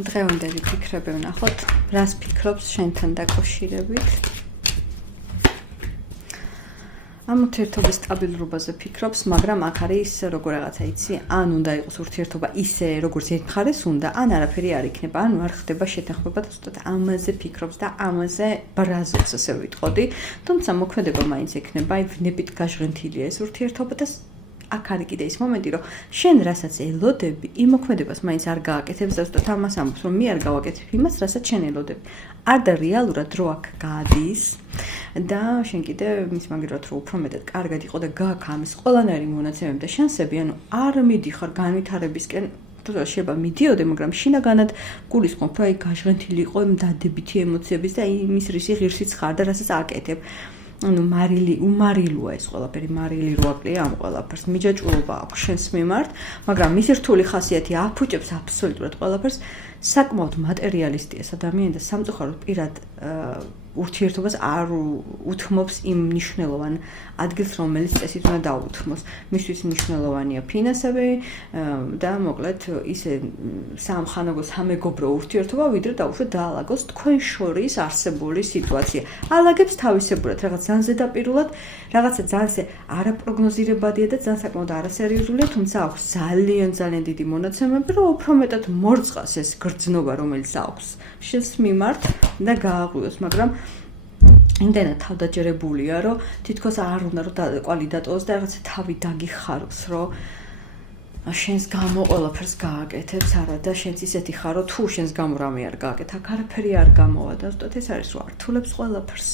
დღევანდელი ფიქრები ვნახოთ, რას ფიქრობს შენთან დაკავშირებით. ამ ურთიერთობის სტაბილურობაზე ფიქრობს, მაგრამ აქ არის როგორ რაღაცა იცი, ან უნდა იყოს ურთიერთობა ისე, როგორც ერთ მხარეს უნდა, ან არაფერი არ იქნება, ან არ ხდება შეთანხმება და ზუსტად ამაზე ფიქრობს და ამაზე ბრაზობს, ასე ვიტყოდი. თუმცა მოქმედება მაინც ექნება, აი ვნებით გაჟღენთილია ეს ურთიერთობა და აქ არის კიდე ის მომენტი, რომ შენ რასაც ელოდები, იმ მოქმედებას მაინც არ გააკეთებს და ზუსტად ამას ამბობს, რომ მე არ გავაკეთებ იმას, რასაც შენ ელოდები. არ და რეალურად დრო აქ გადის და შენ კიდე მის მაგერად რომ უფრო მეტად კარგად იყო და გააქ ამის ყველანაირი მონაცემები და შანსები, ანუ არ მიდიხარ განვითარებისკენ, თუმცა შეიძლება მიდიოდე, მაგრამ შინაგანად გულისხმობ, რომ აი გაჟღენთილი იყო იმ დადებითი ემოციების და იმის რისი ღირსიც ხარ და რასაც აკეთებ. ანუ უმარილოა ეს ყველაფერი, მარილი რო აკლია ამ ყველაფერს. მიჯაჭვულობა აქვს შენს მიმართ, მაგრამ მისი რთული ხასიათი აფუჭებს აბსოლუტურად ყველაფერს. საკმაოდ მატერიალისტია ეს ადამიანი და სამწუხაროდ პირად ურთიერთობას არ უთმობს იმ მნიშვნელოვან ადგილს, რომელიც წესით უნდა დაუთმოს. მისთვის მნიშვნელოვანია ფინანსები და მოკლედ ისე სამხანაგო სამეგობრო ურთიერთობა, ვიდრე დაუშვათ დაალაგოს თქვენ შორის არსებული სიტუაცია. ალაგებს თავისებურად, რაღაც ძალიან ზედაპირულად, რაღაცა ძალიან არაპროგნოზირებადია და ძალიან საკმაოდ არასერიოზულია, თუმცა აქვს ძალიან დიდი მონაცემები, რომ უფრო მეტად მორწყას ეს გრძნობა, რომელიც აქვს შენს მიმართ და გააღვიოს, მაგრამ იმდენად თავდაჯერებულია, რომ თითქოს არ უნდა რომ კვალი დატოვოს და რაღაცა თავი დაგიხაროს, რომ შენს გამო ყველაფერს გააკეთებს, არა და შენც ისეთი ხარ, რომ თუ შენს გამო რამე არ გააკეთე, აქ არაფერი არ გამოვა და ზუსტად ეს არის, რომ ართულებს ყველაფერს.